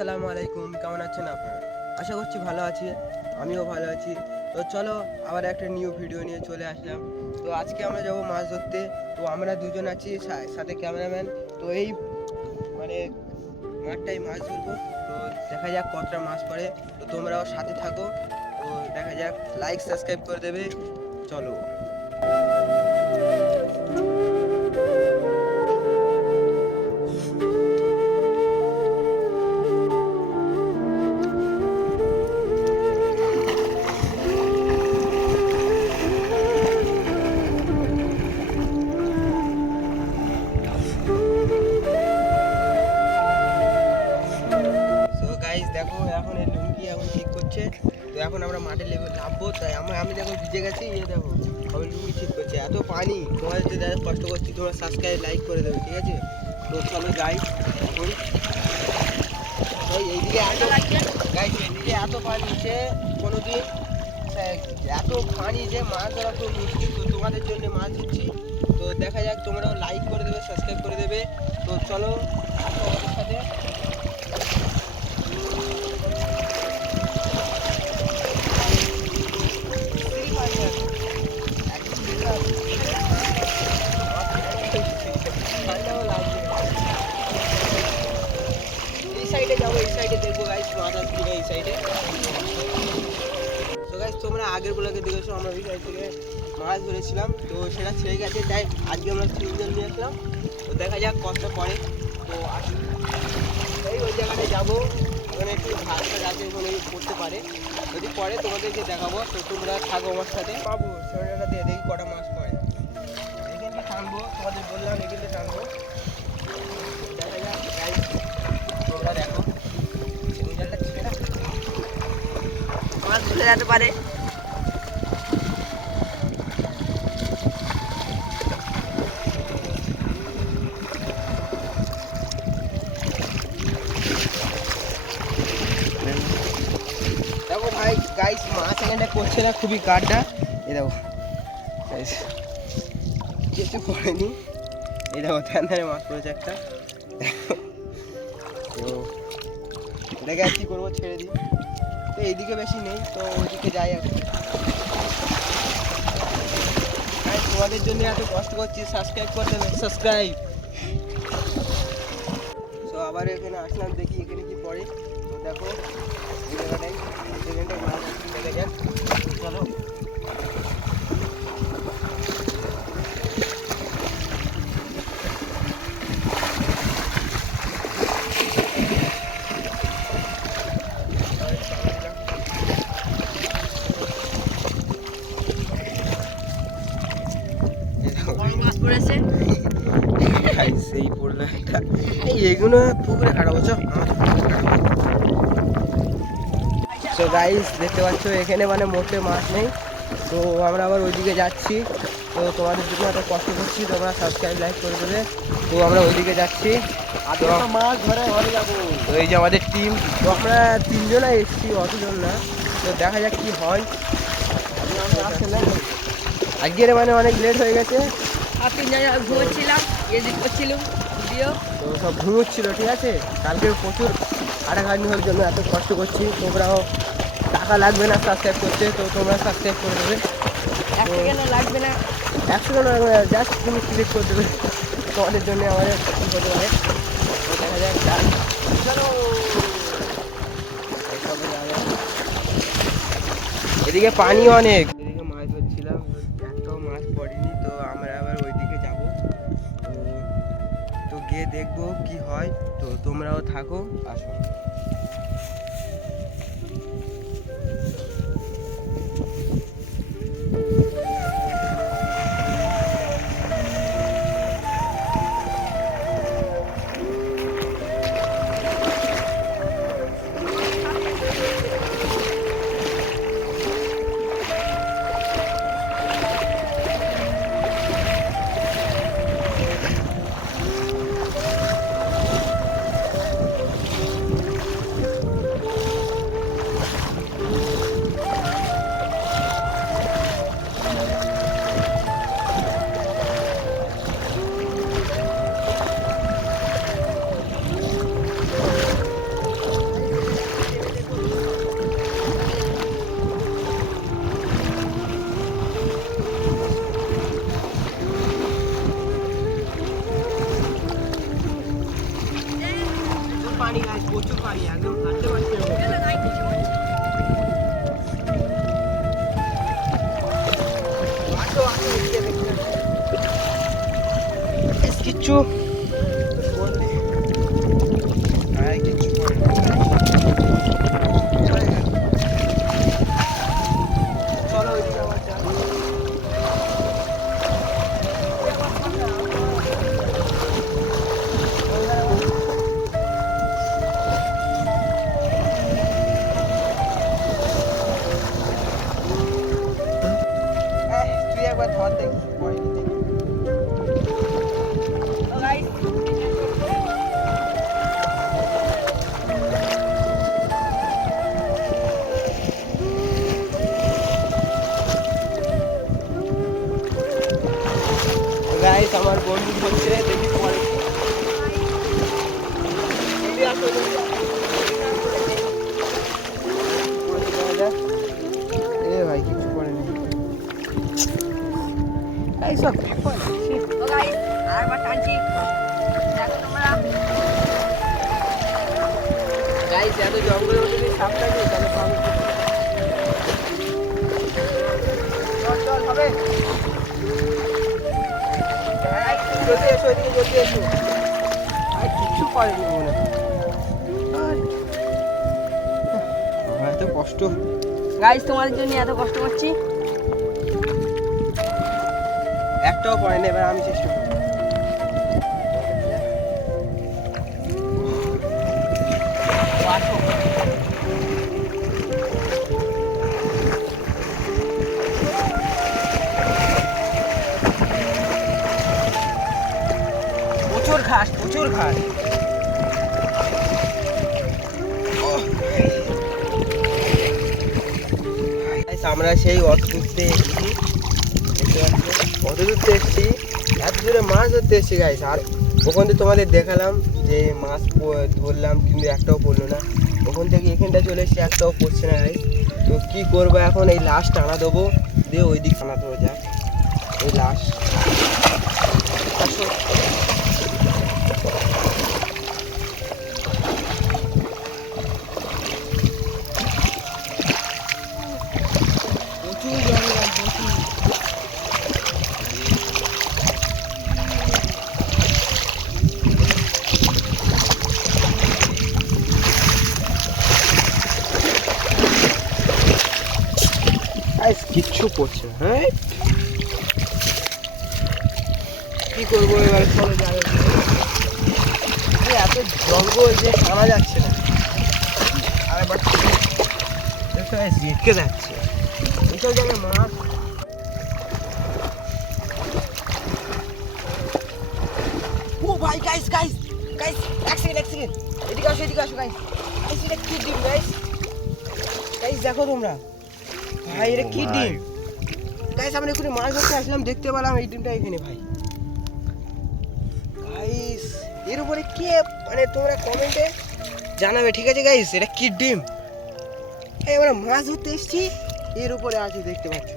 আসসালামু আলাইকুম, কেমন আছেন আপনারা? আশা করছি ভালো আছি, আমিও ভালো আছি। তো চলো আবার একটা নিউ ভিডিও নিয়ে চলে আসলাম। তো আজকে আমরা যাব মাছ ধরতে। তো আমরা দুজন আছি, সাথে ক্যামেরাম্যান। তো এই মানে মাঠটাই মাছ ধরবো। তো দেখা যাক কতটা মাছ পড়ে। তো তোমরাও সাথে থাকো। তো দেখা যাক, লাইক সাবস্ক্রাইব করে দেবে। চলো। দেখো এখন এই লুঙ্গি এখন ঠিক করছে। তো এখন আমরা মাঠে নামবো, তাই আমি দেখো ভিজে গেছি। দেখো আমি লুঙ্গি ঠিক করছি, এত পানি। তোমাদের তো দেখো কষ্ট করছি, তোমরা সাবস্ক্রাইব লাইক করে দেবে, ঠিক আছে? তো চলো যাই এখন। এইদিকে এইদিকে এত পানি যে কোনোদিন এত পানি যে মাছ ধরা খুব মুশকিল। তো তোমাদের জন্য মাছ ধরছি। তো দেখা যাক, তোমরাও লাইক করে দেবে, সাবস্ক্রাইব করে দেবে। তো চলো আসো আমাদের সাথে। এই সাইডে যাবো, এই সাইডে দেখবো গাইস মাছ আসছে কিনা এই সাইডে। তো গাইস তোমরা আগের গুলোকে দেখেছো, আমরা ওই সাইড থেকে মাছ ধরেছিলাম। তো সেটা ছেড়ে গেছে, তাই আজকে আমরা তিনজন নিয়ে আসলাম। তো দেখা যাক কতটা পড়ে। তো আসি ওই জায়গাটায় যাবো, ওখানে একটু ঘাসটা গাছে ওখানে পড়তে পারে। যদি পড়ে তোমাদেরকে দেখাবো। তো তোমরা থাকো আমার সাথে। পাবো সেটা দিয়ে দেখি কটা মাছ পড়ে। এখানটা টানবো, তোমাদের বললাম এখানটা টানবো। দেখা যাক গাইস, তোমরা দেখো জালটা ছেড়ে মাছ ধরে যেতে পারে। দেখো ভাই গাইস, মাছ এখানটা করছে না, খুবই গাড্ডা। এই দেখো গাইস, কিছু পড়েনি। এই দেখো ধ্যান ধারে মাছ পড়েছে একটা। তো এটাকে আর কি করবো, ছেড়ে দিই। তো এইদিকে বেশি নেই, তো ওইদিকে যাই এখন। তোমাদের জন্য এত কষ্ট করছি, সাবস্ক্রাইব করে দেবে, সাবস্ক্রাইব। তো আবার এখানে আসলাম, দেখি এখানে কি পড়ে। তো দেখো এই জায়গাটাই, এখানটায় মাছ দেখা যাক। চলো সেই পড়লো একটা। এইগুলো পুকুরে কাটাবো। তো গাইস দেখতে পাচ্ছ এখানে মানে মোটে মাছ নেই। তো আমরা আবার ওইদিকে যাচ্ছি। তো তোমাদের জন্য এত কষ্ট করছি, তোমরা সাবস্ক্রাইব লাইক করে দেবে। তো আমরা ওইদিকে যাচ্ছি, মাছ ধরে ঘরে যাবো। তো এই যে আমাদের টিম, তো আমরা তিনজনে এসেছি, অতজন না। তো দেখা যাক কি হয়। আজকের মানে অনেক লেট হয়ে গেছে। আর তিনজন ঘুমোচ্ছিলাম, এডিট করছিলাম ভিডিও। তো সব ঘুমোচ্ছিল, ঠিক আছে। কালকে প্রচুর খাটাখাটনি হওয়ার জন্য এত কষ্ট করছি। তোমরাও টাকা লাগবে না সাবস্ক্রাইব করতে, তো তোমরা সাবস্ক্রাইব করে দেবে। 1 সেকেন্ডও লাগবে না, 1 সেকেন্ড জাস্ট তুমি ক্লিক করে দেবে। তোমাদের জন্য আমাদের কী হতে পারে। তো দেখা যাক চলো। এদিকে পানি অনেক, এদিকে মাছ ধরছিলাম, একটাও মাছ পড়েনি। তো আমরা আবার ওইদিকে যাবো। তো গিয়ে দেখবো কি হয়। তো তোমরাও থাকো, আসো। প্রচুর পানি, একদম হাঁটতে পারছি না। আসো আসো, এদিকে দেখতে। বেশ কিচ্ছু বলতে আর কিচ্ছু করে না। চলো ওইদিকে আবার যাই। তুই একবার ধর দেখ পরে নিতে। গাইস আমার বন্ধু হচ্ছে, দেখি পরে এদিকে আসো, এদিকে আসো। এ ভাই কিছু করে না। এই সব এখন তো গাইস আরেকবার টানছি, দেখো তোমরা। গাইস এত জঙ্গলের মধ্যে যদি সাপ থাকে তাহলে পাবো কি? চল চল হবে। জলদি এসো, এদিকে জলদি এসো। আর কিচ্ছু করেনি মনে হয়। আমার এত কষ্ট। গাইস তোমাদের জন্য এত কষ্ট করছি। একটাও পড়েনি, এবার আমি চেষ্টা করব। আসো। প্রচুর ঘাস, প্রচুর ঘাস। আমরা সেই অত দূরতে এসেছি, অত দূরতে এসেছি, এত দূরে মাছ ধরতে এসেছি গাইস। আর ওখান থেকে তোমাদের দেখালাম যে মাছ ধরলাম কিন্তু একটাও পড়লো না। ওখান থেকে এখানটা চলে এসেছি, একটাও পড়ছে না গাইস। তো কী করবো এখন, এই লাস্ট টানা দেবো, দিয়ে ওই দিক টানা দেবো যাক। এই লাস্ট আসো। প্রচুর জঙ্গল, প্রচুর। কিচ্ছু পড়ছে না। হ্যাঁ কি করবো এবার, চলো যাবে। এত জঙ্গল যে টানা যাচ্ছে না। আর একবার জিতকে যাচ্ছে এইসব জায়গায় মাছ। ও ভাই গাইস গাইস গাইস, এক সেকেন্ড এদিকে আসো, এদিকে আসো গাইস। গাইস এটা কি ডিম গাইস, গাইস দেখো তোমরা। ভাই এটা কি ডিম গাইস, আমরা এখানে মাছ ধরতে আসলাম, দেখতে পেলাম এই ডিমটা এখানে। ভাই গাইস এর উপরে কে, মানে তোমরা কমেন্টে জানাবে, ঠিক আছে গাইস এটা কি ডিম। এই আমরা মাছ ধরতে এসেছি, এর উপরে আছে দেখতে পাচ্ছ।